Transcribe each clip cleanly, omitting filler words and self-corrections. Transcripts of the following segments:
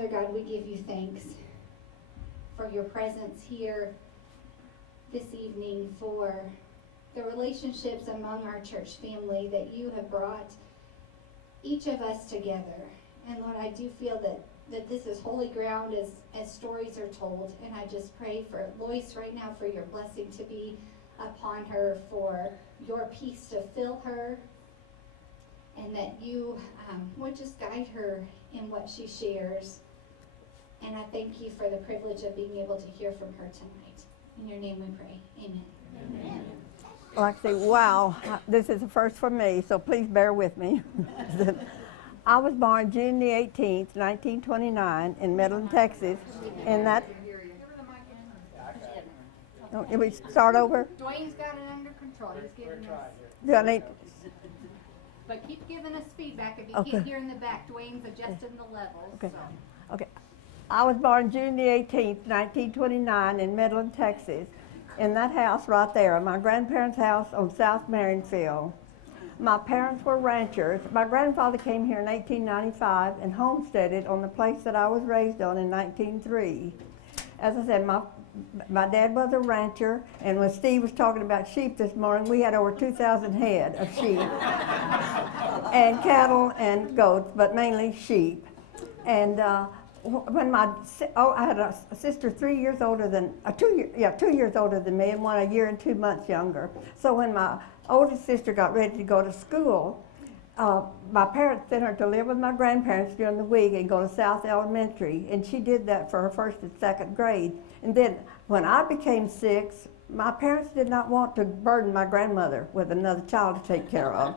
Father God, we give you thanks for your presence here this evening, for the relationships among our church family that you have brought each of us together. And Lord, I do feel that this is holy ground as stories are told. And I just pray for Loyce right now, for your blessing to be upon her, for your peace to fill her, and that you would just guide her in what she shares. And I thank you for the privilege of being able to hear from her tonight. In your name we pray. Amen. Amen. Like I say, wow, this is a first for me, so please bear with me. I was born June the 18th, 1929 in Midland, Texas. And that, can we start over? Dwayne's got it under control. He's giving us, Do I need, but keep giving us feedback if you Okay. can't hear in the back. Dwayne's adjusting the levels. Okay. So. Okay. I was born June the 18th, 1929 in Midland, Texas. In that house right there, my grandparents' house on South Marinfield. My parents were ranchers. My grandfather came here in 1895 and homesteaded on the place that I was raised on in 1903. As I said, my dad was a rancher, and when Steve was talking about sheep this morning, we had over 2,000 head of sheep, and cattle and goats, but mainly sheep. And when I had a sister 3 years older than, 2 years older than me, and one a year and 2 months younger. So when my oldest sister got ready to go to school, my parents sent her to live with my grandparents during the week and go to South Elementary, and she did that for her first and second grade. And then when I became 6, my parents did not want to burden my grandmother with another child to take care of.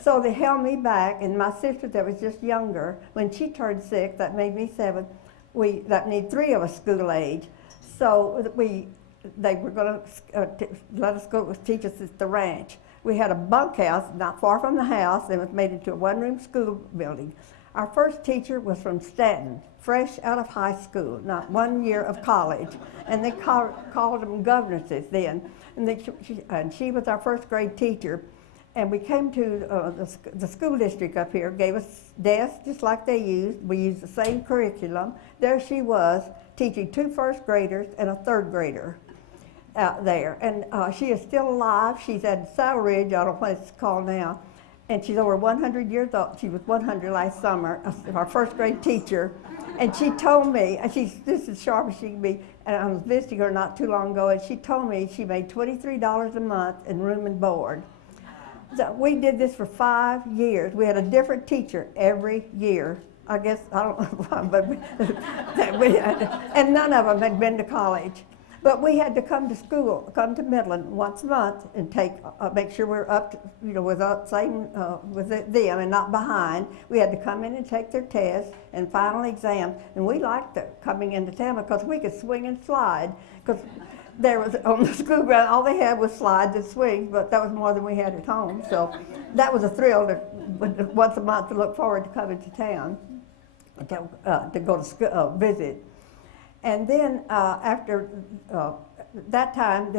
So they held me back, and my sister that was just younger, when she turned 6, that made me 7, that made 3 of us school age. So they were going to let us go teach us at the ranch. We had a bunkhouse not far from the house, and it was made into a one-room school building. Our first teacher was from Stanton, fresh out of high school, not 1 year of college, and they called them governesses then. And she was our first grade teacher. And we came to the school district up here, gave us desks just like they used. We used the same curriculum. There she was, teaching 2 first graders and a 3rd grader out there. And she is still alive. She's at Saddle Ridge, I don't know what it's called now. And she's over 100 years old. She was 100 last summer, our first grade teacher. And she told me, she's just as sharp as she can be, and I was visiting her not too long ago, and she told me she made $23 a month in room and board. So we did this for 5 years. We had a different teacher every year. I guess, I don't know why, but and none of them had been to college. But we had to come to school, come to Midland once a month and make sure we're up to, with them and not behind. We had to come in and take their tests and final exams. And we liked coming into town because we could swing and slide. Because there was, on the school ground, all they had was slides and swings, but that was more than we had at home. So that was a thrill once a month to look forward to coming to town, to go to school, visit. And then after that time,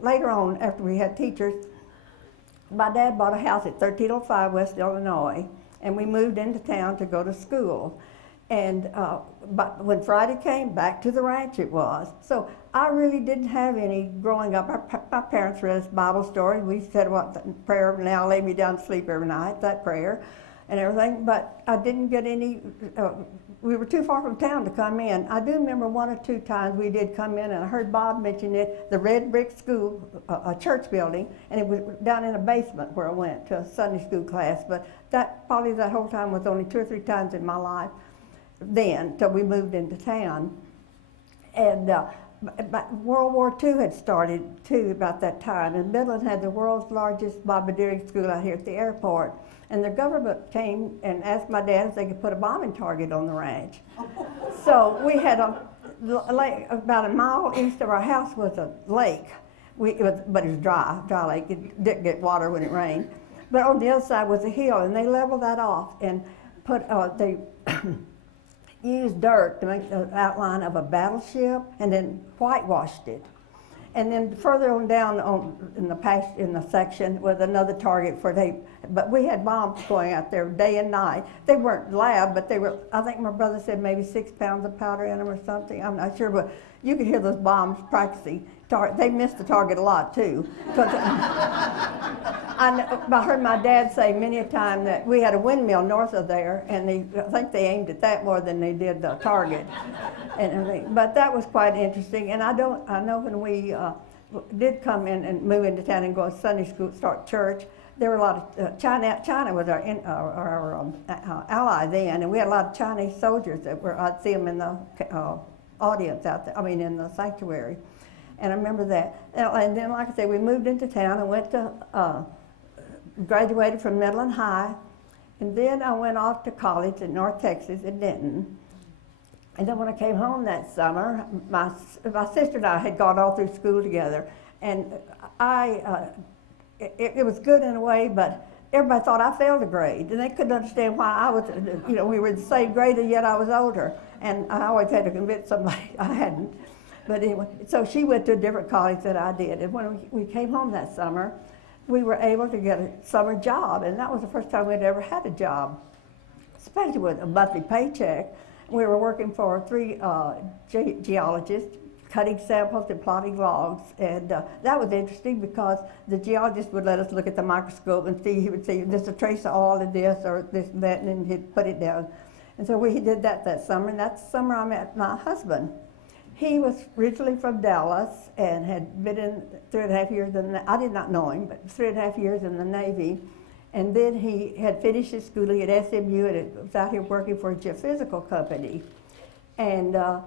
later on, after we had teachers, my dad bought a house at 1305 West Illinois, and we moved into town to go to school. And but when Friday came, back to the ranch it was. So I really didn't have any growing up. My parents read us Bible stories. We said prayer, now lay me down to sleep every night, that prayer and everything. But I didn't get any, we were too far from town to come in. I do remember 1 or 2 times we did come in, and I heard Bob mention it, the red brick school, a church building, and it was down in a basement where I went to a Sunday school class. But probably that whole time was only 2 or 3 times in my life then, till we moved into town. And World War II had started too about that time, and Midland had the world's largest bombardiering school out here at the airport. And the government came and asked my dad if they could put a bombing target on the ranch. So we had about a mile east of our house was a lake, but it was dry lake. It didn't get water when it rained. But on the other side was a hill, and they leveled that off and they used dirt to make the outline of a battleship and then whitewashed it. And then further on down in the section was another target but we had bombs going out there day and night. They weren't loud, but they were, I think my brother said maybe 6 pounds of powder in them or something. I'm not sure, but you could hear those bombs practicing. They missed the target a lot too. I heard my dad say many a time that we had a windmill north of there, and I think they aimed at that more than they did the target. And everything. But that was quite interesting. And I know when we did come in and move into town and go to Sunday school, start church, there were a lot of China was our ally then, and we had a lot of Chinese soldiers I'd see them in the audience out there, in the sanctuary. And I remember that. And then, like I said, we moved into town and went to, graduated from Midland High, and then I went off to college in North Texas at Denton. And then when I came home that summer, my sister and I had gone all through school together, and it was good in a way, but everybody thought I failed a grade, and they couldn't understand why I was, we were the same grade, and yet I was older, and I always had to convince somebody I hadn't. But anyway, so she went to a different college than I did, and when we came home that summer, we were able to get a summer job, and that was the first time we'd ever had a job, especially with a monthly paycheck. We were working for 3 geologists, cutting samples and plotting logs, and that was interesting because the geologist would let us look at the microscope and he would say, there's a trace of oil in this or this and that, and then he'd put it down. And so we did that summer, and that summer I met my husband. He was originally from Dallas and had been in 3.5 years I did not know him, but 3.5 years in the Navy. And then he had finished his schooling at SMU and was out here working for a geophysical company. And like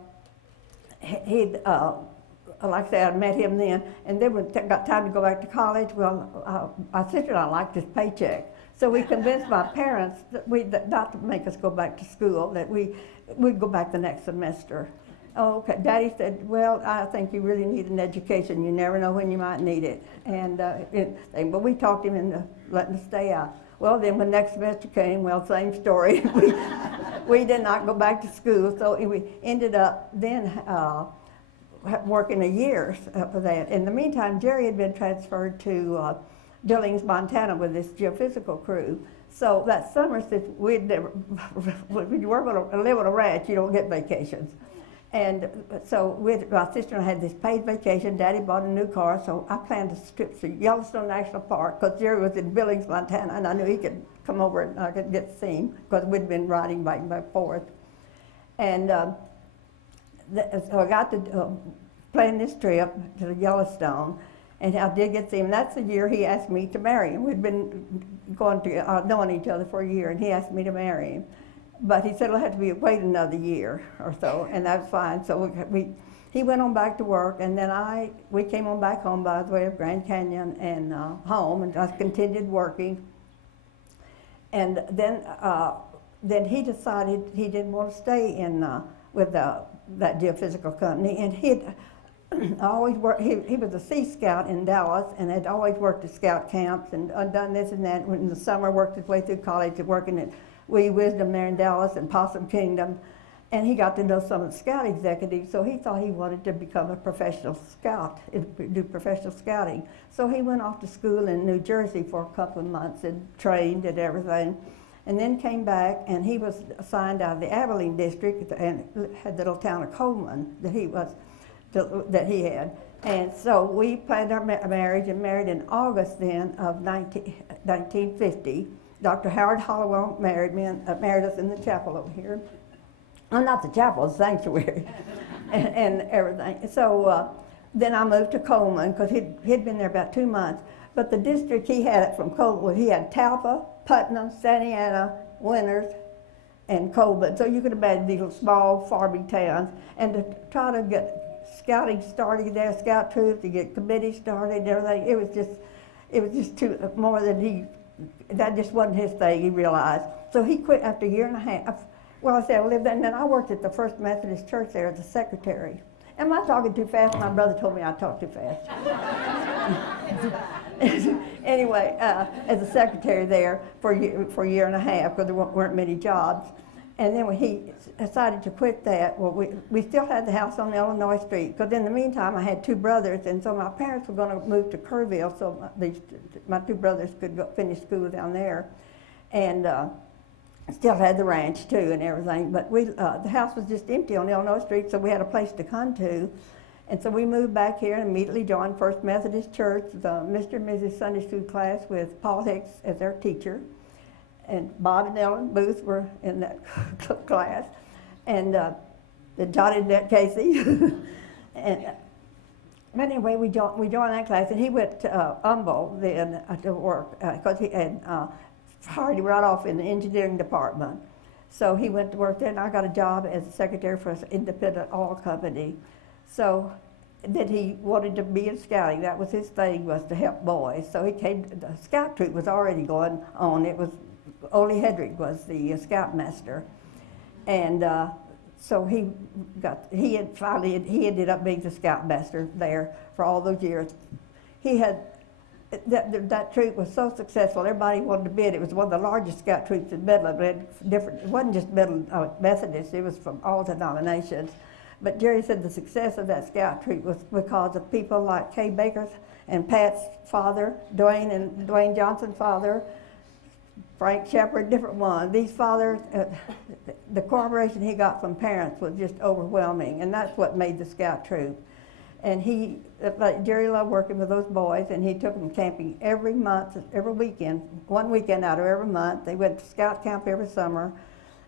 I said, I met him then. And then when got time to go back to college, well, my sister and I liked his paycheck. So we convinced my parents that not to make us go back to school, that we'd go back the next semester. Oh, okay. Daddy said, well, I think you really need an education. You never know when you might need it. And but we talked him into letting us stay out. Well, then when next semester came, well, same story. we did not go back to school, so we ended up then working a year for that. In the meantime, Jerry had been transferred to Billings, Montana with this geophysical crew. So that summer, since when you work on live on a ranch, you don't get vacations. And so my sister and I had this paid vacation. Daddy bought a new car, so I planned a trip to Yellowstone National Park because Jerry was in Billings, Montana, and I knew he could come over and I could get to see him because we'd been riding back and forth. And so I got to plan this trip to Yellowstone, and I did get to see him. That's the year he asked me to marry him. We'd been knowing each other for a year, and he asked me to marry him. But he said it'll have to wait another year or so, and that's fine. So he went on back to work, and then we came on back home by the way of Grand Canyon and home, and I continued working. And then he decided he didn't want to stay with that geophysical company, and he'd always worked. He was a Sea Scout in Dallas, and had always worked at scout camps and done this and that. In the summer, worked his way through college, working at Wee Wisdom there in Dallas and Possum Kingdom, and he got to know some of the scout executives, so he thought he wanted to become a professional scout, do professional scouting. So he went off to school in New Jersey for a couple of months and trained and everything, and then came back, and he was assigned out of the Abilene district and had the little town of Coleman that he had. And so we planned our marriage and married in August then of 1950. Dr. Howard Hollowell married us in the chapel over here. Well, not the chapel, the sanctuary, and everything. So then I moved to Coleman because he'd been there about 2 months. But the district he had from Coleman, he had Talpa, Putnam, Santa Ana, Winters, and Coleman. So you could imagine these little small farming towns. And to try to get scouting started there, scout troops, to get committees started and everything, it was just too more than that just wasn't his thing, he realized. So he quit after a year and a half. Well, I said I lived there, and then I worked at the First Methodist Church there as a secretary. Am I talking too fast? My brother told me I talked too fast. Anyway, as a secretary there for a year and a half, because there weren't many jobs. And then when he decided to quit that, well, we still had the house on Illinois Street, because in the meantime, I had two brothers, and so my parents were going to move to Kerrville, so my two brothers could go finish school down there. And still had the ranch too and everything, but the house was just empty on Illinois Street, so we had a place to come to. And so we moved back here and immediately joined First Methodist Church, the Mr. and Mrs. Sunday School class with Paul Hicks as their teacher. And Bob and Ellen Booth were in that class. And Johnny Annette Casey. And but anyway, we joined that class, and he went to Humboldt then to work, because he had hired right off in the engineering department. So he went to work there, and I got a job as a secretary for an independent oil company. So then he wanted to be in scouting. That was his thing, was to help boys. So he came, the scout troop was already going on. It was, Ole Hedrick was the scoutmaster. And so he ended up being the scoutmaster there for all those years. He had, that troop was so successful, everybody wanted to bid. It was one of the largest scout troops in Midland. It wasn't just Midland Methodist, it was from all denominations. But Jerry said the success of that scout troop was because of people like Kay Baker's and Pat's father, Dwayne Johnson's father, Frank Shepard, different ones. These fathers, the cooperation he got from parents was just overwhelming, and that's what made the scout troop. And Jerry loved working with those boys, and he took them camping every month, every weekend, one weekend out of every month. They went to scout camp every summer.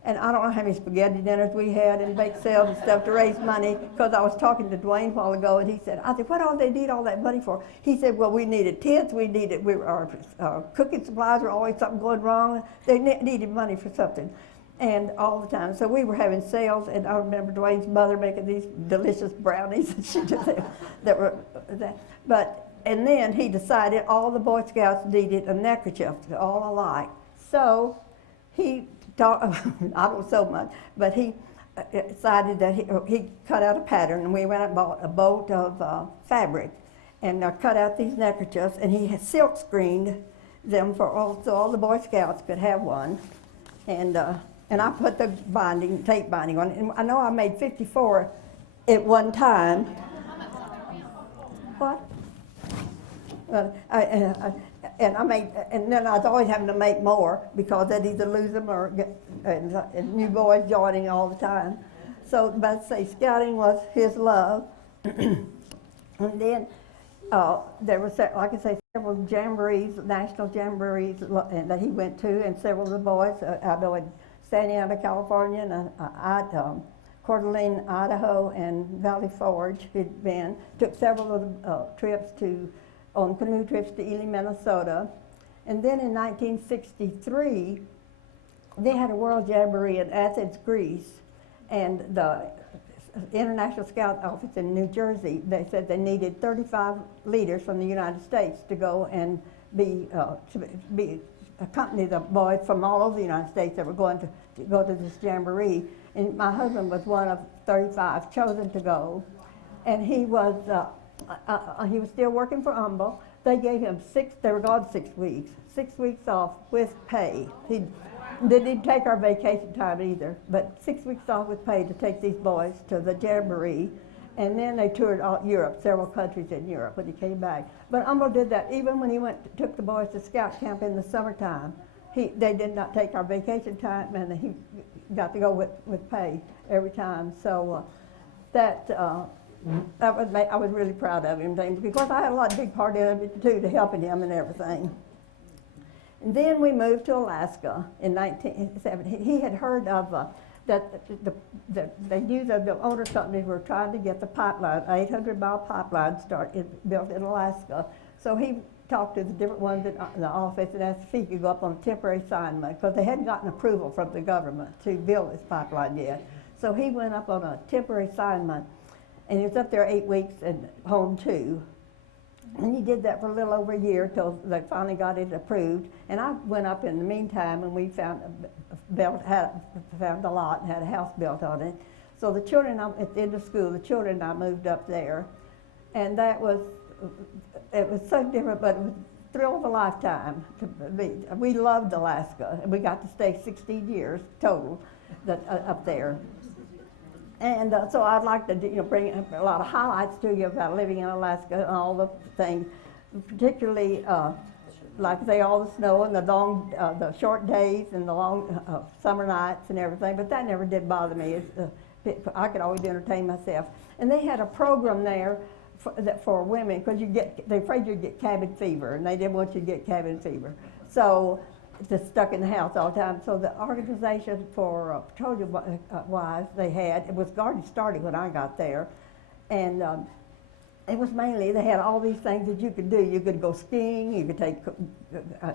And I don't know how many spaghetti dinners we had and bake sales and stuff to raise money, because I was talking to Dwayne a while ago, and he said, I said, what all they need all that money for? He said, well, we needed tents, our cooking supplies were always something going wrong. They needed money for something, and all the time. So we were having sales, and I remember Dwayne's mother making these delicious brownies that she did and then he decided all the Boy Scouts needed a neckerchief, all alike. So he I don't so much, but he decided that he cut out a pattern, and we went and bought a bolt of fabric and cut out these neckerchiefs, and he had silk screened them so all the Boy Scouts could have one. And I put the tape binding on it, and I know I made 54 at one time. What? And then I was always having to make more, because they'd either lose them or and new boys joining all the time. So, but I'd say scouting was his love. And then there were, like I say, several jamborees, national jamborees that he went to, and several of the boys, I know in Santa Ana, California, and Coeur d'Alene, Idaho, and Valley Forge he'd been, took several of the trips on canoe trips to Ely, Minnesota. And then in 1963, they had a World Jamboree in Athens, Greece, and the International Scout Office in New Jersey, they said they needed 35 leaders from the United States to go and accompany the boys from all over the United States that were going to go to this Jamboree. And my husband was one of 35 chosen to go. And he was still working for Humboldt. They gave him they were gone 6 weeks off with pay. He didn't take our vacation time either, but 6 weeks off with pay to take these boys to the Jamboree. And then they toured Europe, several countries in Europe when he came back. But Humboldt did that even when he took the boys to scout camp in the summertime. They did not take our vacation time, and he got to go with pay every time. So I was really proud of him, because I had a lot of big part in it too, to helping him and everything. And then we moved to Alaska in 1970. He had heard of that they knew that the owner companies were trying to get the pipeline, 800-mile pipeline built in Alaska. So he talked to the different ones in the office and asked if he could go up on a temporary assignment, because they hadn't gotten approval from the government to build this pipeline yet. So he went up on a temporary assignment, and he was up there 8 weeks and home too. And he did that for a little over a year till they finally got it approved. And I went up in the meantime, and we found a lot and had a house built on it. So the children, at the end of school, the children and I moved up there. And it was so different, but it was a thrill of a lifetime. We loved Alaska, and we got to stay 16 years total. up there. And so I'd like to bring a lot of highlights to you about living in Alaska and all the things, particularly like I say, all the snow and the short days and the long summer nights and everything. But that never did bother me. I could always entertain myself. And they had a program there for women because they're afraid you'd get cabin fever, and they didn't want you to get cabin fever. So just stuck in the house all the time. So the organization for petroleum wives it was already started when I got there, and it was mainly they had all these things that you could do. You could go skiing, you could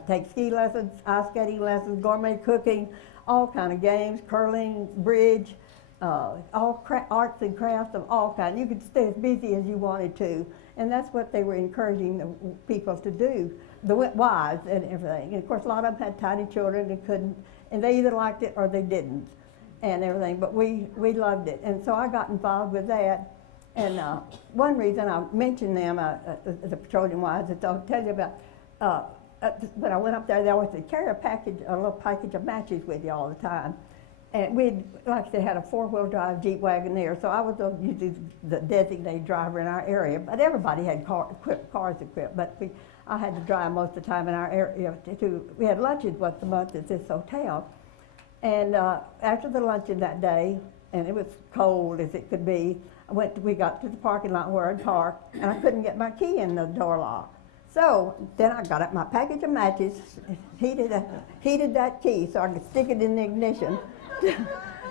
take ski lessons, ice skating lessons, gourmet cooking, all kind of games, curling, bridge, all arts and crafts of all kinds. You could stay as busy as you wanted to, and that's what they were encouraging the people to do, the wives and everything. And of course, a lot of them had tiny children and couldn't, and they either liked it or they didn't, and everything. But we loved it, and so I got involved with that. And one reason I mentioned them, the petroleum wives, is I'll tell you about. When I went up there, they always said, carry a little package of matches with you all the time. And we, like I said, had a 4-wheel drive Jeep Wagoneer, so I was usually the designated driver in our area. But everybody had cars equipped, but I had to drive most of the time in our area. We had lunches once a month at this hotel. And after the luncheon that day, and it was cold as it could be, we got to the parking lot where I'd park, and I couldn't get my key in the door lock. So then I got up my package of matches, heated that key so I could stick it in the ignition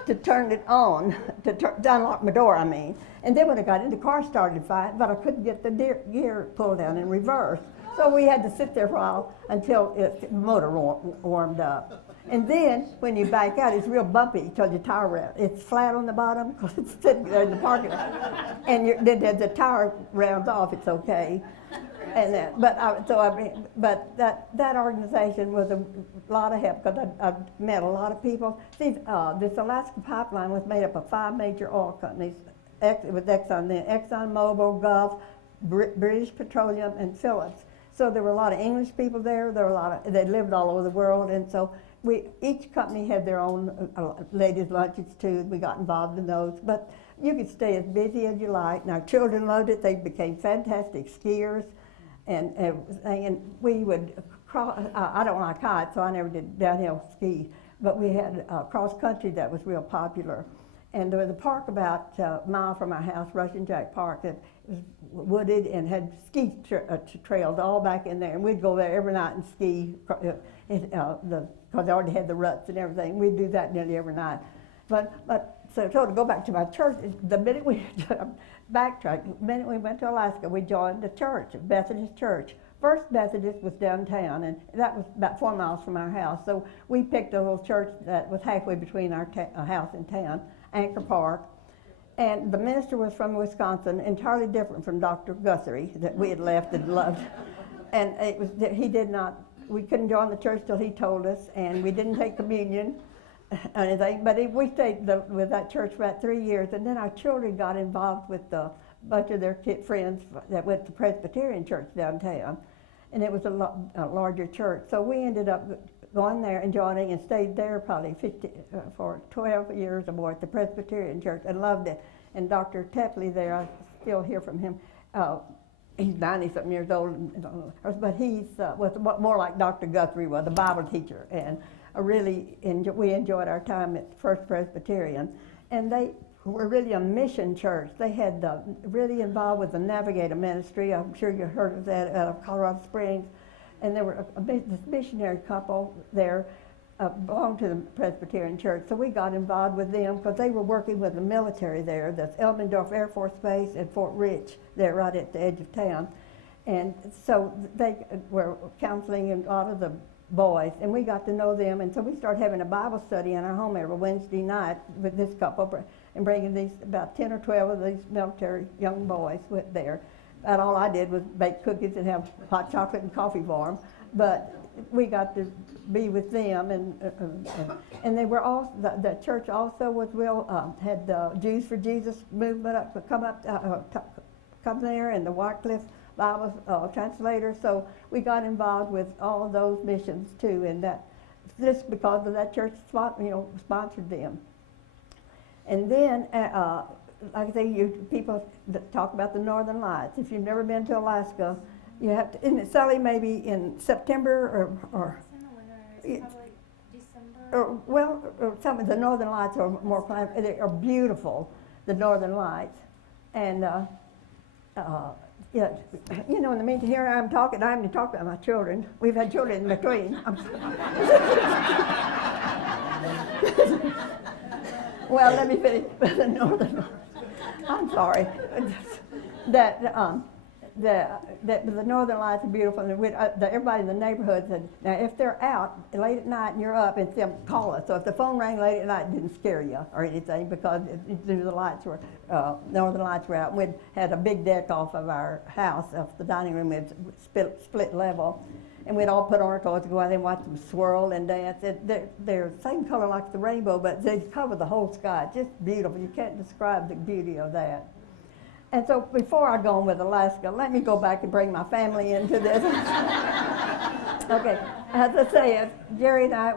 to turn it on, to unlock my door, I mean. And then when I got in, the car started fine, but I couldn't get the gear pulled down in reverse. So we had to sit there for a while until the motor warmed up. And then when you back out, it's real bumpy because your tire round. It's flat on the bottom because it's sitting there in the parking lot. And then the tire rounds off, it's okay. And but that organization was a lot of help because I met a lot of people. See, this Alaska pipeline was made up of 5 major oil companies. It was Exxon then, ExxonMobil, Gulf, British Petroleum, and Phillips. So there were a lot of English people there. They lived all over the world, and so each company had their own ladies' lunches too. We got involved in those, but you could stay as busy as you like. And our children loved it. They became fantastic skiers, and we would cross. I don't like heights, so I never did downhill ski. But we had cross country that was real popular, and there was a park about a mile from our house, Russian Jack Park, that was wooded and had ski trails all back in there, and we'd go there every night and ski. Because I already had the ruts and everything. We'd do that nearly every night. So to go back to my church, the minute we went to Alaska, we joined the church, a Methodist church. First Methodist was downtown, and that was about 4 miles from our house. So we picked a little church that was halfway between our house and town, Anchor Park. And the minister was from Wisconsin, entirely different from Dr. Guthrie that we had left and loved. And we couldn't join the church till he told us, and we didn't take communion or anything. But we stayed with that church for about 3 years, and then our children got involved with a bunch of their friends that went to Presbyterian church downtown, and it was a larger church. So we ended up going there and joining and stayed there probably for 12 years or more at the Presbyterian church and loved it. And Dr. Tepley there, I still hear from him. He's 90-something years old, but he was more like Dr. Guthrie was, a Bible teacher. And we enjoyed our time at First Presbyterian. And they were really a mission church. They had really involved with the Navigator ministry. I'm sure you heard of that out of Colorado Springs. And there were this missionary couple there belonged to the Presbyterian church. So we got involved with them because they were working with the military there. That's Elmendorf Air Force Base and Fort Rich there right at the edge of town. And so they were counseling a lot of the boys, and we got to know them. And so we started having a Bible study in our home every Wednesday night with this couple and bringing about 10 or 12 of these military young boys with there. And all I did was bake cookies and have hot chocolate and coffee for them. But we got to be with them, and they were all. The church also was had the Jews for Jesus movement come there, and the Wycliffe Bible translator. So we got involved with all of those missions too, and that just because of that church, sponsored them. And then, like I say, people that talk about the Northern Lights. If you've never been to Alaska, you have to, and Sally, maybe in September or It's in the winter. It's probably December. or some of the Northern Lights are more, they are beautiful, the Northern Lights. And, yeah, you know, in the meantime, here I am talking, I haven't talked about my children. We've had children in between. Well, let me finish with the Northern Lights. I'm sorry. The Northern Lights are beautiful, and everybody in the neighborhood said, now if they're out late at night and you're up, it's them call us. So if the phone rang late at night, it didn't scare you or anything, because the lights were, Northern Lights were out. We'd had a big deck off of our house, off the dining room, we'd split level, and we'd all put on our clothes to go out there and watch them swirl and dance. They're the same color like the rainbow, but they cover the whole sky. It's just beautiful. You can't describe the beauty of that. And so before I go on with Alaska, let me go back and bring my family into this. Okay, as I say, Jerry and I,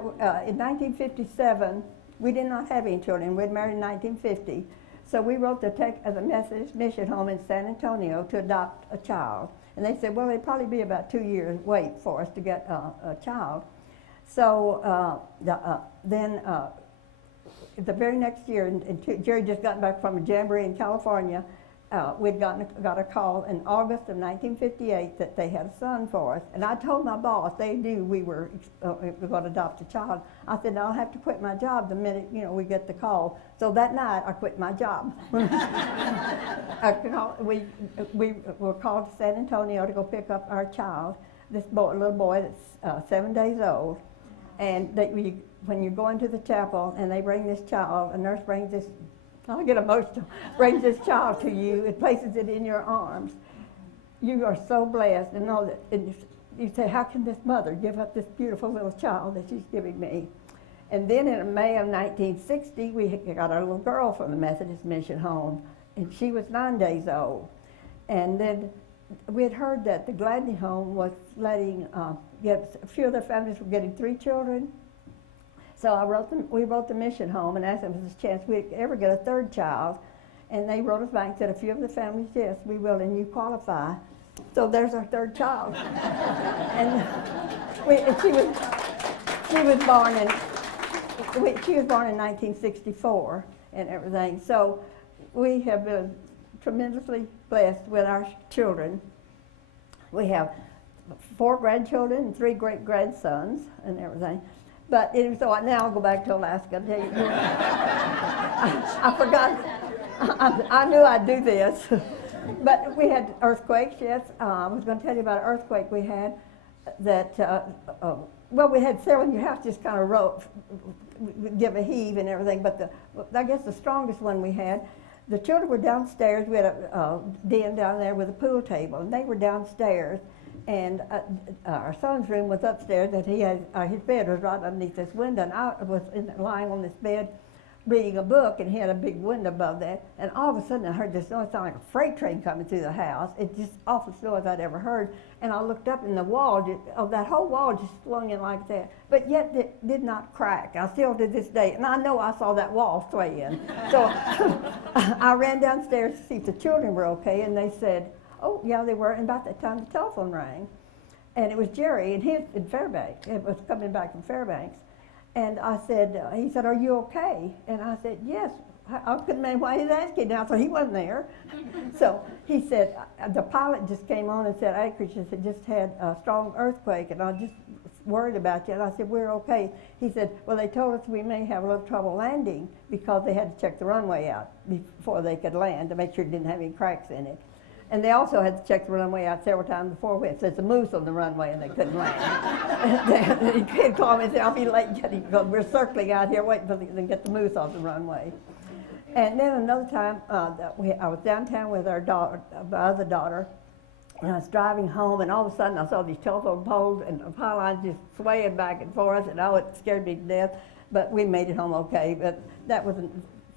in 1957, we did not have any children. We'd married in 1950. So we wrote the Methodist Mission Home in San Antonio to adopt a child. And they said, well, it'd probably be about 2 years wait for us to get a child. So then the very next year, Jerry just got back from a jamboree in California. We'd got a call in August of 1958 that they had a son for us. And I told my boss, they knew we were going to adopt a child. I said, I'll have to quit my job the minute, you know, we get the call. So that night, I quit my job. We were called to San Antonio to go pick up our child, this little boy that's 7 days old. And when you go into the chapel and they bring this child, a nurse brings this, I'll get emotional, brings this child to you and places it in your arms. You are so blessed and know that, and you say, how can this mother give up this beautiful little child that she's giving me? And then in May of 1960, we got our little girl from the Methodist Mission Home, and she was 9 days old. And then we had heard that the Gladney Home was letting, a few of their families were getting 3 children. So we wrote the Mission Home and asked them if there's a chance we'd ever get a 3rd child. And they wrote us back and said, a few of the families, yes, we will, and you qualify. So there's our 3rd child. And she was born in 1964 and everything. So we have been tremendously blessed with our children. We have 4 grandchildren and 3 great-grandsons and everything. But so now I'll go back to Alaska. I forgot. I knew I'd do this. But we had earthquakes, yes. I was going to tell you about an earthquake we had that, well, we had several in your house just kind of give a heave and everything. But I guess the strongest one we had, the children were downstairs. We had a den down there with a pool table, and they were downstairs. And our son's room was upstairs, and his bed was right underneath this window, and I was lying on this bed reading a book, and he had a big window above that, and all of a sudden I heard this noise, sounded like a freight train coming through the house. It's just the awfulest noise I'd ever heard, and I looked up, and the wall, that whole wall just swung in like that, but yet it did not crack. I still to this day, and I know I saw that wall sway in. So I ran downstairs to see if the children were okay, and they said, oh, yeah, they were. And about that time, the telephone rang. And it was Jerry, and he's in Fairbanks. It was coming back from Fairbanks. And I said, he said, are you okay? And I said, yes. I couldn't imagine why he was asking now, so he wasn't there. So he said, the pilot just came on and said, Anchorage had just had a strong earthquake, and I was just worried about you. And I said, we're okay. He said, well, they told us we may have a little trouble landing because they had to check the runway out before they could land to make sure it didn't have any cracks in it. And they also had to check the runway out several times before we had. There's a moose on the runway and they couldn't land. He did call me and say, I'll be late getting, because we're circling out here waiting for them to get the moose off the runway. And then another time, I was downtown with our daughter, my other daughter, and I was driving home, and all of a sudden I saw these telephone poles and the power lines just swaying back and forth, and it scared me to death. But we made it home okay. But that wasn't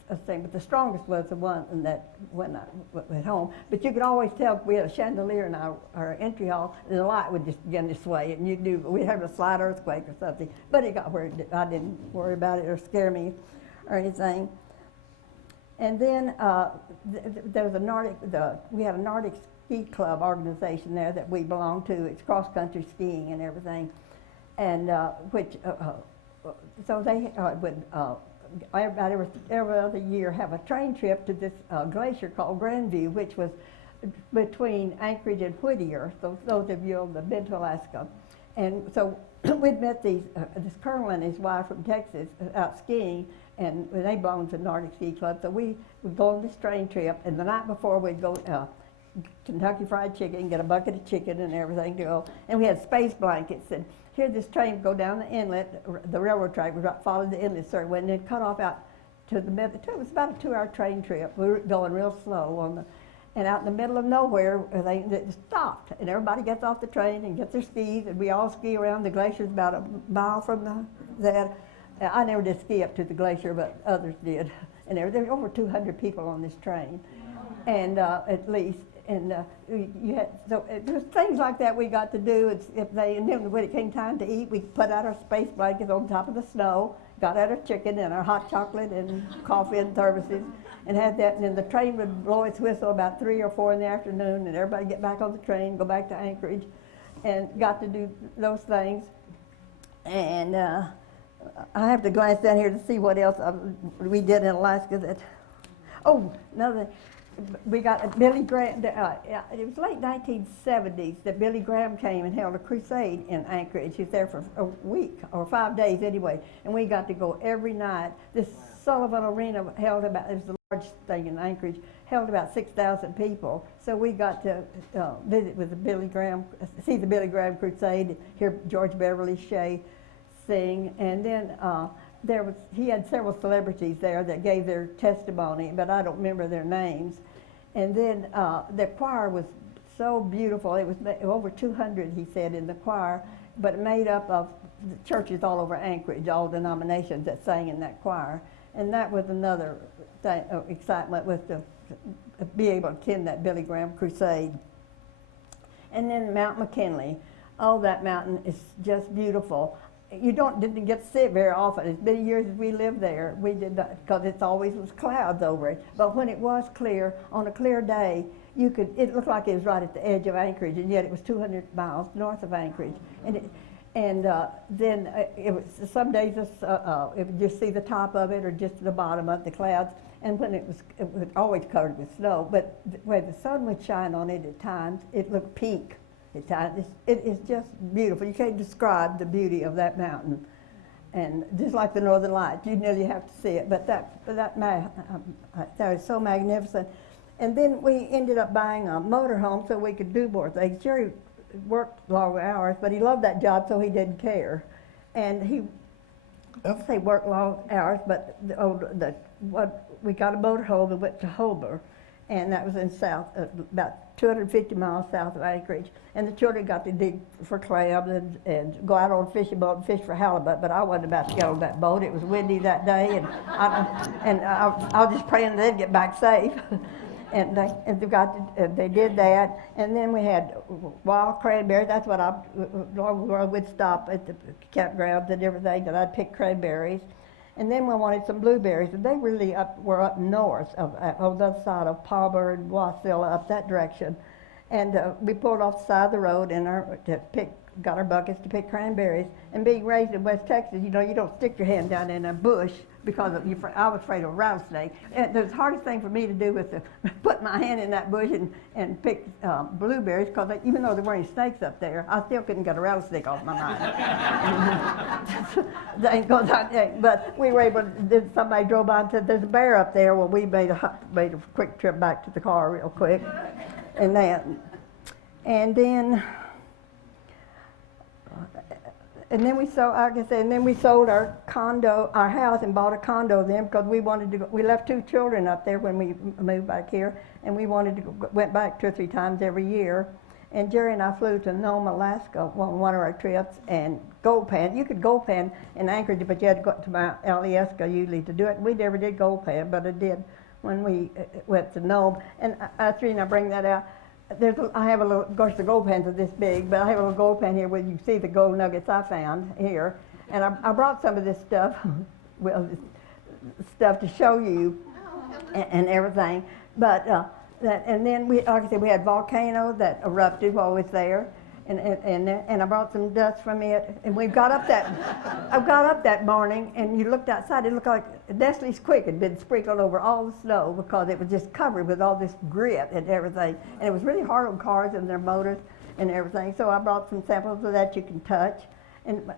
a thing. But the strongest was the one that when I went home. But you could always tell we had a chandelier in our entry hall, and the light would just begin to sway, and you knew we had a slight earthquake or something. But it got where I didn't worry about it or scare me or anything. And then there was we had a Nordic ski club organization there that we belonged to. It's cross-country skiing and everything. And so they would about every other year have a train trip to this glacier called Grandview, which was between Anchorage and Whittier, so those of you who have been to Alaska. And so we'd met this colonel and his wife from Texas out skiing, and they belonged to the Nordic Ski Club. So we would go on this train trip, and the night before we'd go Kentucky Fried Chicken, get a bucket of chicken and everything to go. And we had space blankets, and here this train would go down the inlet, the railroad track would follow the inlet circle, and then cut off out to the middle. It was about a 2-hour train trip. We were going real slow on the, and out in the middle of nowhere, they stopped, and everybody gets off the train and gets their skis, and we all ski around. The glacier's about a mile from that. I never did ski up to the glacier, but others did. And there were over 200 people on this train, and at least. And you had, so there's things like that we got to do. And then when it came time to eat, we put out our space blankets on top of the snow, got out our chicken and our hot chocolate and coffee and thermoses, and had that. And then the train would blow its whistle about 3 or 4 in the afternoon, and everybody get back on the train, go back to Anchorage, and got to do those things. And I have to glance down here to see what else we did in Alaska. Another. We got Billy Graham, it was late 1970s that Billy Graham came and held a crusade in Anchorage. He was there for a week, or 5 days anyway, and we got to go every night. This Sullivan Arena held about, it was the largest thing in Anchorage, held about 6,000 people. So we got to visit with see the Billy Graham crusade, hear George Beverly Shea sing, and then he had several celebrities there that gave their testimony, but I don't remember their names. And then the choir was so beautiful. It was over 200, he said, in the choir, but made up of churches all over Anchorage, all denominations that sang in that choir. And that was another thing, excitement, was to be able to attend that Billy Graham crusade. And then Mount McKinley. Oh, that mountain is just beautiful. You didn't get to see it very often. It's been years since we lived there. We did not, because it always was clouds over it. But when it was clear, on a clear day, it looked like it was right at the edge of Anchorage, and yet it was 200 miles north of Anchorage. And then it was some days it would just see the top of it or just the bottom of the clouds. And when it was always covered with snow. But where the sun would shine on it at times, it looked pink. It is just beautiful. You can't describe the beauty of that mountain. And just like the Northern Lights, you nearly have to see it. But that was so magnificent. And then we ended up buying a motorhome so we could do more things. Jerry worked long hours, but he loved that job, so he didn't care. And he, I'll say worked long hours, but we got a motorhome and went to Homer. And that was in about 250 miles south of Anchorage. And the children got to dig for clams and go out on a fishing boat and fish for halibut, but I wasn't about to get on that boat. It was windy that day, and I was just praying they'd get back safe. And they did that. And then we had wild cranberries. That's what I would stop at the campgrounds and everything, and I'd pick cranberries. And then we wanted some blueberries, and they really were up north on the other side of Palmer and Wasilla, up that direction. And we pulled off the side of the road and got our buckets to pick cranberries. And being raised in West Texas, you don't stick your hand down in a bush because I was afraid of a rattlesnake. And the hardest thing for me to do was to put my hand in that bush and pick blueberries, because even though there weren't any snakes up there, I still couldn't get a rattlesnake off my mind. But we were able to, somebody drove by and said, there's a bear up there. Well, we made a quick trip back to the car real quick. And then we sold, like I said, and then we sold our house and bought a condo then, because we wanted to go. We left 2 children up there when we moved back here, and we went back 2 or 3 times every year. And Jerry and I flew to Nome, Alaska on one of our trips, and gold pan. You could gold pan in Anchorage, but you had to go to Mount Alyeska usually to do it. We never did gold pan, but I did when we went to Nome. And that's the reason I bring that out. I have a little, of course the gold pans are this big, but I have a little gold pan here where you can see the gold nuggets I found here. And I brought some of this stuff, well, stuff to show you. and everything. But and then we, like I said, we had volcano that erupted while we was there. And I brought some dust from it, and I got up that morning, and you looked outside, it looked like Nestle's Quick had been sprinkled over all the snow because it was just covered with all this grit and everything, and it was really hard on cars and their motors and everything. So I brought some samples of that you can touch. And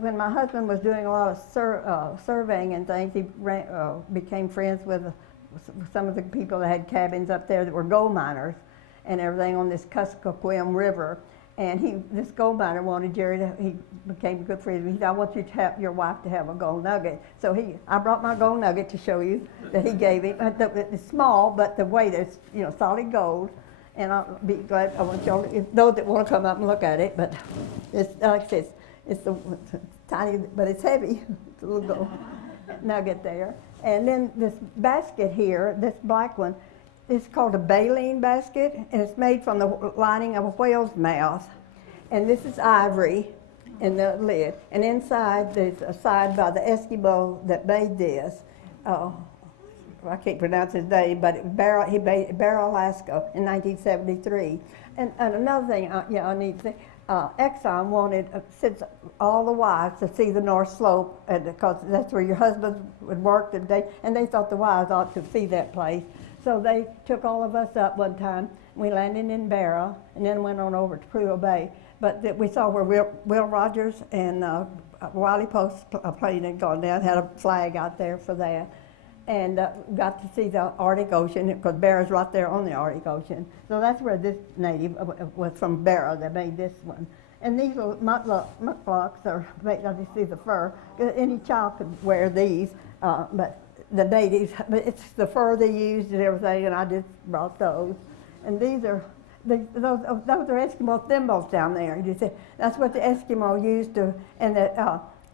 when my husband was doing a lot of surveying and things, he became friends with some of the people that had cabins up there that were gold miners and everything on this Kuskokwim River. And this gold miner wanted Jerry to, he became good friends. He said, I want you to have your wife to have a gold nugget. So I brought my gold nugget to show you that he gave him. It's small, but the weight is, solid gold. And I'll be glad, I want y'all, those that want to come up and look at it, but it's, like I said, it's tiny, but it's heavy. It's a little gold nugget there. And then this basket here, this black one, it's called a baleen basket, and it's made from the lining of a whale's mouth. And this is ivory in the lid. And inside, there's a side by the Eskimo that made this. I can't pronounce his name, but he made Barrow, Alaska in 1973. And another thing, I need to say, Exxon wanted sent all the wives to see the North Slope, because that's where your husband would work, and they thought the wives ought to see that place. So they took all of us up one time. We landed in Barrow and then went on over to Prudhoe Bay. But we saw where Will Rogers and Wiley Post plane had gone down, had a flag out there for that. And got to see the Arctic Ocean, because Barrow's right there on the Arctic Ocean. So that's where this native was from Barrow that made this one. And these little mucklucks are made, you see the fur. Any child could wear these, but the natives, but it's the fur they used and everything, and I just brought those. And those are Eskimo thimbles down there. You see, that's what the Eskimo used to, and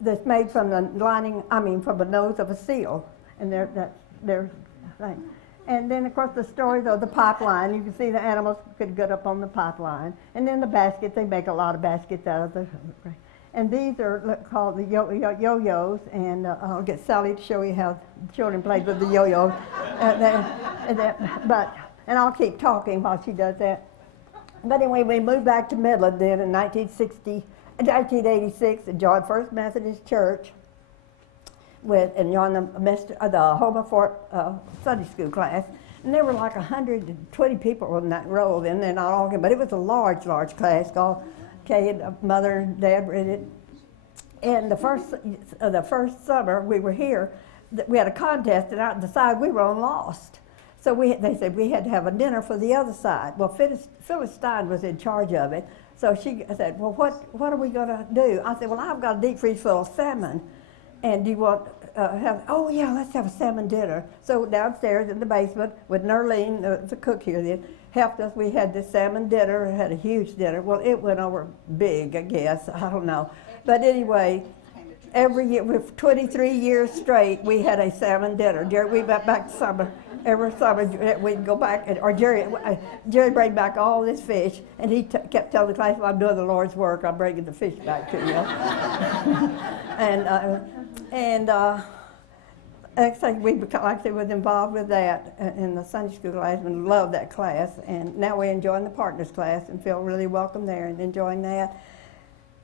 that's made from the lining, from the nose of a seal. And that's their thing. And then, of course, the stories of the pipeline. You can see the animals could get up on the pipeline. And then the baskets, they make a lot of baskets out of the. And these are called the yo-yos, and I'll get Sally to show you how children played with the yo-yos. And I'll keep talking while she does that. But anyway, we moved back to Midland then in 1986 and joined First Methodist Church and joined the Homer Fort Sunday school class. And there were like 120 people in that row, and they're not all, but it was a large class called Kay and mother and dad read it. And the first summer we were here, we had a contest, and out on the side we were on Lost. So they said we had to have a dinner for the other side. Well, Phyllis Stein was in charge of it. So she said, well, what are we going to do? I said, well, I've got a deep freeze full of salmon. And do you want oh yeah, let's have a salmon dinner. So downstairs in the basement with Nerlene, the cook here then, helped us. We had this salmon dinner, had a huge dinner. Well, it went over big, I guess, I don't know. But anyway, every year, for 23 years straight, we had a salmon dinner. Jerry, we went back to summer. Every summer, we'd go back, or Jerry bring back all this fish, and he kept telling the class, well, I'm doing the Lord's work, I'm bringing the fish back to you. Actually, like I said, was involved with that in the Sunday school class and loved that class. And now we're enjoying the partners class and feel really welcome there and enjoying that.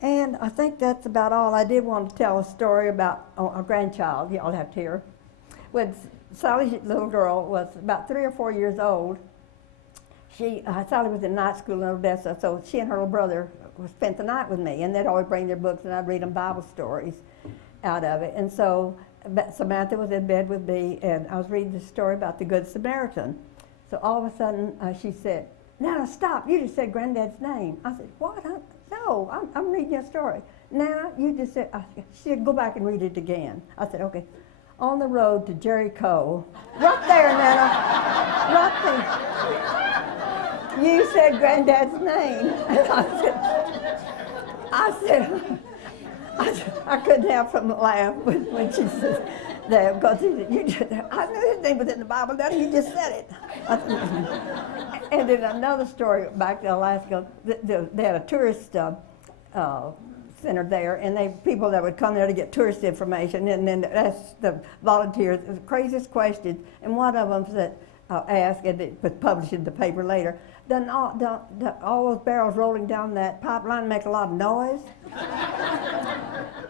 And I think that's about all. I did want to tell a story about a grandchild y'all have to hear. When Sally's little girl was about 3 or 4 years old, Sally was in night school in Odessa, so she and her little brother spent the night with me, and they'd always bring their books, and I'd read them Bible stories out of it. And so Samantha was in bed with me, and I was reading this story about the Good Samaritan. So all of a sudden, she said, "Nana, stop, you just said Granddad's name." I said, "What? No, I'm reading a story." "Nana, you just said," she said, "Go back and read it again." I said, "Okay." "On the road to Jericho." "Right there, Nana, right there. You said Granddad's name." And I couldn't help from laugh when she said that, because I knew his name was in the Bible, then you just said it. And then another story back to Alaska, they had a tourist center there, and they people that would come there to get tourist information, and then ask the volunteers the craziest questions. And one of them that asked, and it was published in the paper later, doesn't all those barrels rolling down that pipeline make a lot of noise?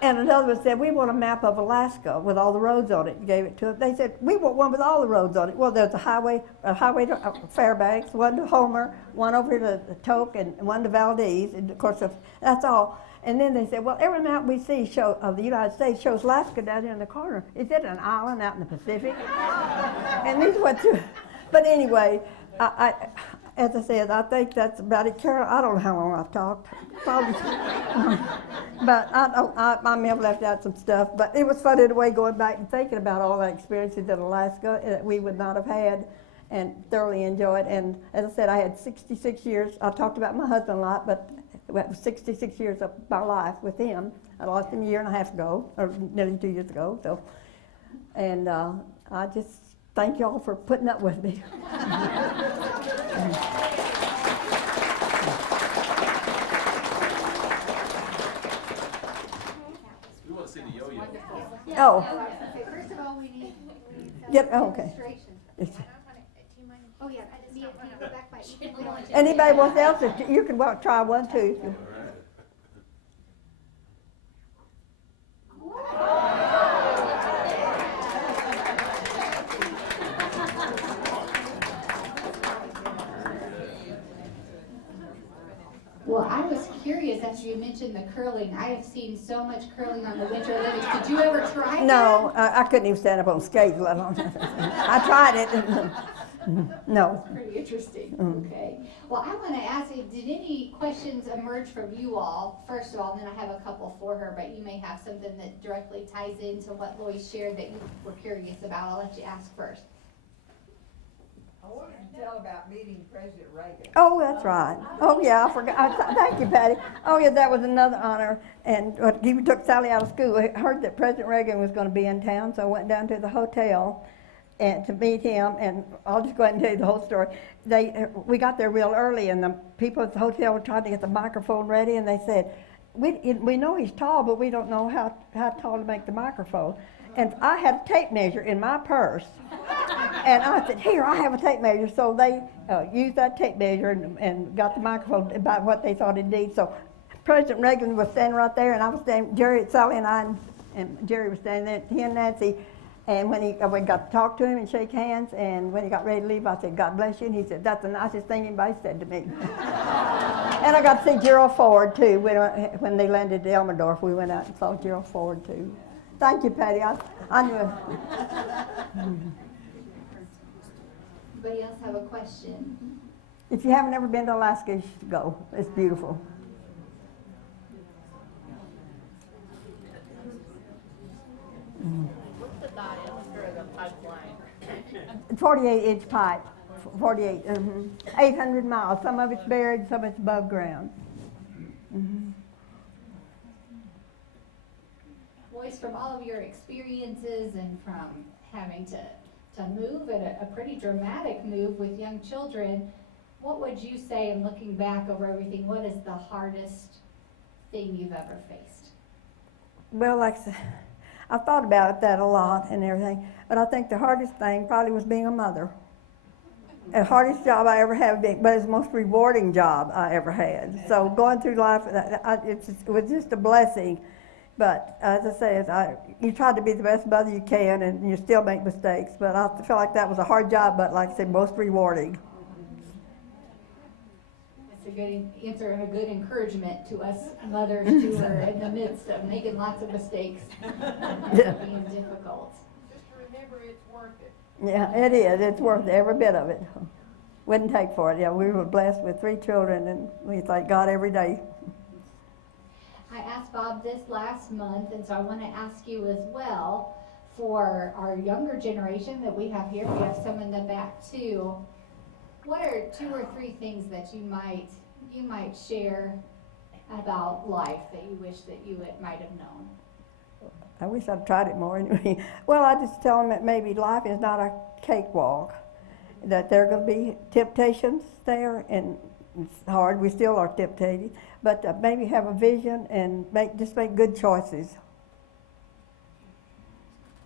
And another one said, we want a map of Alaska with all the roads on it. Gave it to them. They said, we want one with all the roads on it. Well, there's a highway to Fairbanks, one to Homer, one over to Tok, and one to Valdez. And of course, that's all. And then they said, well, every map we see of the United States shows Alaska down here in the corner. Is it an island out in the Pacific? And these were two. But anyway, as I said, I think that's about it. Carol, I don't know how long I've talked. Probably, but I may have left out some stuff. But it was fun in a way going back and thinking about all the experiences in Alaska that we would not have had, and thoroughly enjoyed. And as I said, I had 66 years. I talked about my husband a lot, but it was 66 years of my life with him. I lost him a year and a half ago, or nearly 2 years ago. So, and I just thank y'all for putting up with me. We want to see the yo-yo. Oh. First of all, we need Yep, okay. registration. Oh, yeah, Mia, can you go back by? Anybody else? You can try one too. All right. Well, I was curious after you mentioned the curling. I have seen so much curling on the Winter Olympics. Did you ever try that? No, I couldn't even stand up on skates, let alone. I tried it. No. Pretty interesting. Okay. Well, I want to ask you, did any questions emerge from you all, first of all, and then I have a couple for her, but you may have something that directly ties into what Loyce shared that you were curious about. I'll let you ask first. I wanted to tell about meeting President Reagan. Oh, that's right. Oh, yeah, I forgot. Thank you, Patty. Oh, yeah, that was another honor. And he took Sally out of school. I heard that President Reagan was going to be in town, so I went down to the hotel and to meet him. And I'll just go ahead and tell you the whole story. We got there real early, and the people at the hotel were trying to get the microphone ready, and they said, we know he's tall, but we don't know how tall to make the microphone. And I had a tape measure in my purse. And I said, here, I have a tape measure. So they used that tape measure and got the microphone about what they thought it needed. So President Reagan was standing right there, and I was standing, Sally and I, and Jerry was standing there, he and Nancy. And when we got to talk to him and shake hands, and when he got ready to leave, I said, God bless you. And he said, that's the nicest thing anybody said to me. And I got to see Gerald Ford, too. When they landed at Elmendorf, we went out and saw Gerald Ford, too. Thank you, Patty. I knew it. Anybody else have a question? If you haven't ever been to Alaska, you should go. It's beautiful. What's the diameter of the pipeline? 48-inch pipe. 800 miles. Some of it's buried, some of it's above ground. Loyce, from all of your experiences and from having to move at a pretty dramatic move with young children, what would you say, in looking back over everything, what is the hardest thing you've ever faced? Well, like I said, I've thought about that a lot and everything, but I think the hardest thing probably was being a mother. The hardest job I ever had, but it's the most rewarding job I ever had. So going through life, it was just a blessing. But as I say, you try to be the best mother you can, and you still make mistakes. But I feel like that was a hard job, but like I said, most rewarding. That's a good answer and a good encouragement to us mothers who are in the midst of making lots of mistakes and being difficult. Just remember, it's worth it. Yeah, it is. It's worth every bit of it. Wouldn't take for it. Yeah, we were blessed with 3 children, and we thank God every day. I asked Bob this last month, and so I want to ask you as well, for our younger generation that we have here, we have some in the back too. What are 2 or 3 things that you might share about life that you wish that you might have known? I wish I'd tried it more anyway. Well, I just tell them that maybe life is not a cakewalk, that there are going to be temptations there, and it's hard. We still are temptated, but maybe have a vision and make good choices.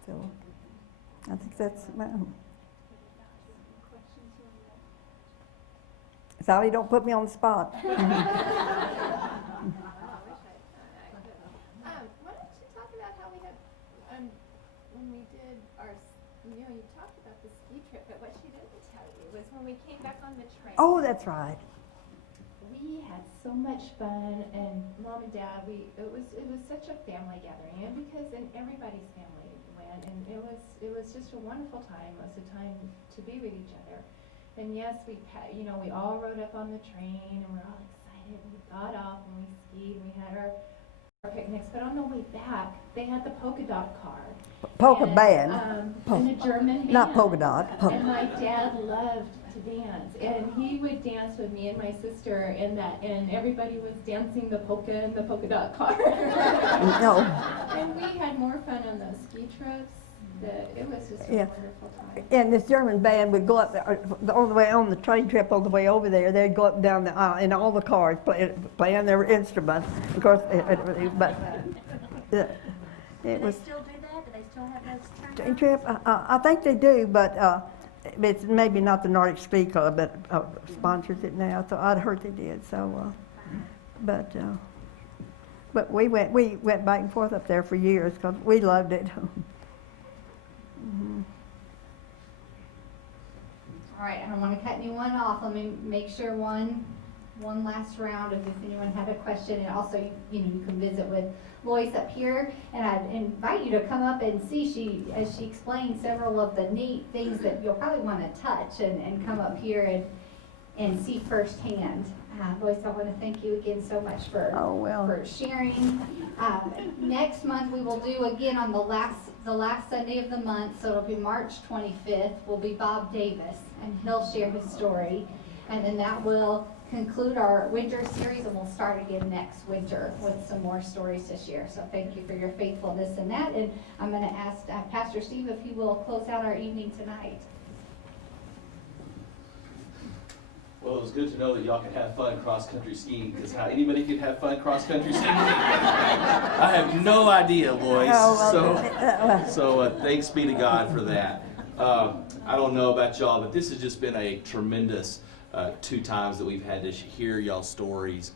So I think that's Sally, don't put me on the spot. Why don't you talk about how we had, when we did our, you talked about the ski trip, but what she didn't tell you was when we came back on the train. Oh, that's right. We had so much fun, and Mom and Dad, it was such a family gathering, and everybody's family went, and it was just a wonderful time. It was a time to be with each other. And yes, we all rode up on the train, and we're all excited. We got off and we skied, and we had our picnics. But on the way back, they had the polka dot car. Polka and, band. And a German band. Not polka dot. And my dad loved to dance, and he would dance with me and my sister, and everybody was dancing the polka in the polka dot car. No. And we had more fun on those ski trips. It was just a wonderful time. And this German band would go up on the way on the train trip on the way over there. They'd go up and down the aisle in all the cars playing their instruments. Of course, but it was. Do they still do that? Do they still have those Train trip? I think they do, but it's maybe not the Nordic Ski Club that sponsors it now. So I'd heard they did. So, but we went back and forth up there for years because we loved it. Mm-hmm. All right, I don't want to cut anyone off. Let me make sure one last round of if anyone had a question, and also you can visit with Loyce up here, and I'd invite you to come up and see. As she explained several of the neat things that you'll probably want to touch and come up here and see firsthand. Loyce, I want to thank you again so much for sharing. Next month we will do again on the last Sunday of the month, so it'll be March 25th, will be Bob Davis, and he'll share his story. And then that will conclude our winter series, and we'll start again next winter with some more stories to share. So thank you for your faithfulness in that. And I'm going to ask Pastor Steve if he will close out our evening tonight. Well, it was good to know that y'all can have fun cross-country skiing, because how anybody can have fun cross-country skiing? I have no idea, Loyce. So thanks be to God for that. I don't know about y'all, but this has just been a tremendous 2 times that we've had to hear y'all's stories.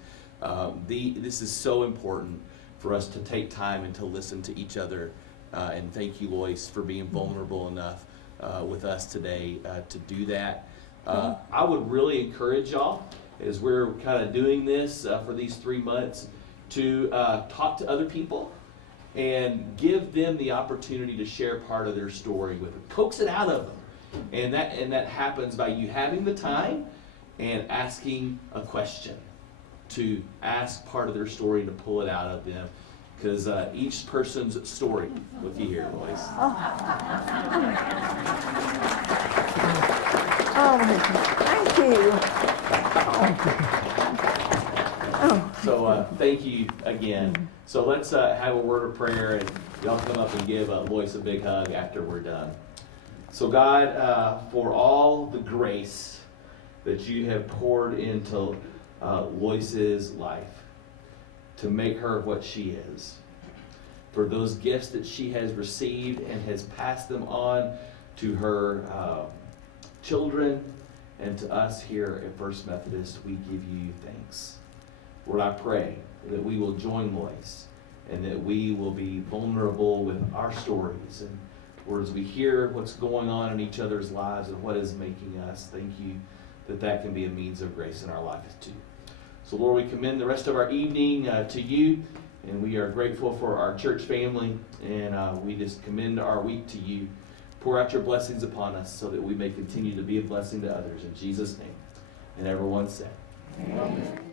This is so important for us to take time and to listen to each other. And thank you, Loyce, for being vulnerable enough with us today to do that. I would really encourage y'all, as we're kind of doing this for these 3 months, to talk to other people and give them the opportunity to share part of their story with them. Coax it out of them. And that happens by you having the time and asking a question, to ask part of their story and to pull it out of them. Because each person's story, look here, Loyce. Oh, thank you. So thank you again. So let's have a word of prayer, and y'all come up and give Loyce a big hug after we're done. So God, for all the grace that you have poured into Loyce's life to make her what she is, for those gifts that she has received and has passed them on to her children and to us here at First Methodist, we give you thanks. Lord, I pray that we will join Loyce and that we will be vulnerable with our stories. And Lord, as we hear what's going on in each other's lives and what is making us, thank you that can be a means of grace in our lives too. So Lord, we commend the rest of our evening to you, and we are grateful for our church family, and we just commend our week to you. Pour out your blessings upon us so that we may continue to be a blessing to others. In Jesus' name. And everyone said, Amen.